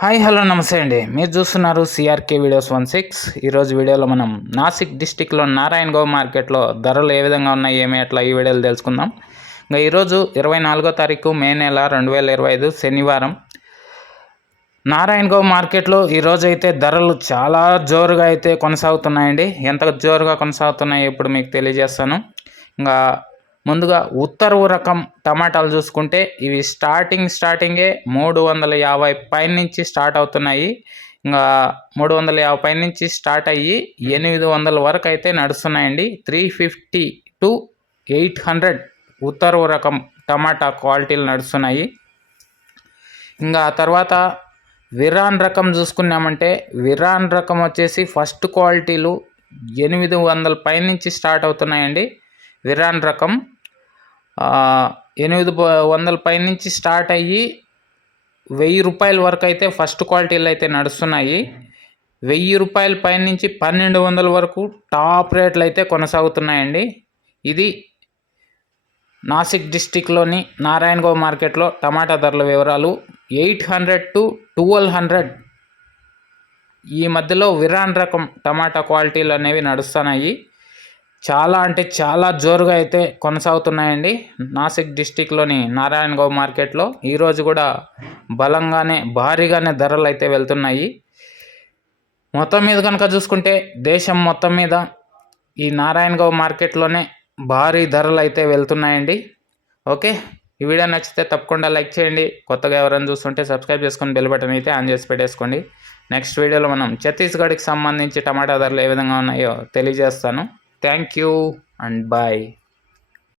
Hi hello నమస్తే అండి. మీరు చూస్తున్నారు సిఆర్కే వీడియోస్ 16. ఈరోజు వీడియోలో మనం నాసిక్ డిస్టిక్లో నారాయణగౌ మార్కెట్లో ధరలు ఏ విధంగా ఉన్నాయి ఏమి అట్లా ఈ వీడియోలో తెలుసుకుందాం. ఇంకా ఈరోజు 24వ తారీఖు మే నెల 2025 శనివారం. నారాయణగౌ మార్కెట్లో ఈరోజు అయితే ధరలు చాలా జోరుగా అయితే కొనసాగుతున్నాయండి. ఎంత జోరుగా కొనసాగుతున్నాయి ఇప్పుడు మీకు తెలియజేస్తాను. ఇంకా ముందుగా ఉత్తర్వు రకం టమాటాలు చూసుకుంటే ఇవి స్టార్టింగే 350 పైన నుంచి స్టార్ట్ అవుతున్నాయి. ఇంకా 350 పైన నుంచి స్టార్ట్ అయ్యి 800 వరకు అయితే నడుస్తున్నాయండి. 350 to 800 ఉత్తర్వు రకం టమాటా క్వాలిటీలు నడుస్తున్నాయి. ఇంకా తర్వాత విరాన్ రకం చూసుకున్నామంటే విరాన్ రకం వచ్చేసి ఫస్ట్ క్వాలిటీలు 800 పైనుంచి స్టార్ట్ అవుతున్నాయండి. విరాన్ రకం 800 పైనుంచి స్టార్ట్ అయ్యి 1000 రూపాయల వరకు అయితే ఫస్ట్ క్వాలిటీలు అయితే నడుస్తున్నాయి. 1000 రూపాయల పైనుంచి 1200 వరకు టాప్ రేట్లు అయితే కొనసాగుతున్నాయండి. ఇది నాసిక్ డిస్టిక్లోని నారాయణగౌ మార్కెట్లో టమాటా ధరల వివరాలు. 800 to 1200 ఈ మధ్యలో విరాన్ రకం టమాటా క్వాలిటీలు అనేవి నడుస్తున్నాయి. చాలా అంటే చాలా జోరుగా అయితే కొనసాగుతున్నాయండి నాసిక్ డిస్టిక్లోని నారాయణగౌ మార్కెట్లో. ఈరోజు కూడా భారీగానే ధరలు అయితే వెళ్తున్నాయి. మొత్తం మీద కనుక చూసుకుంటే దేశం మొత్తం మీద ఈ నారాయణగౌ మార్కెట్లోనే భారీ ధరలు అయితే వెళ్తున్నాయండి. ఓకే, ఈ వీడియో నచ్చితే తప్పకుండా లైక్ చేయండి. కొత్తగా ఎవరైనా చూస్తుంటే సబ్స్క్రైబ్ చేసుకొని బెల్ బటన్ అయితే ఆన్ చేసి పెట్టేసుకోండి. నెక్స్ట్ వీడియోలో మనం ఛత్తీస్గఢ్కి సంబంధించి టమాటా ధరలు ఏ విధంగా ఉన్నాయో తెలియజేస్తాను. Thank you and bye.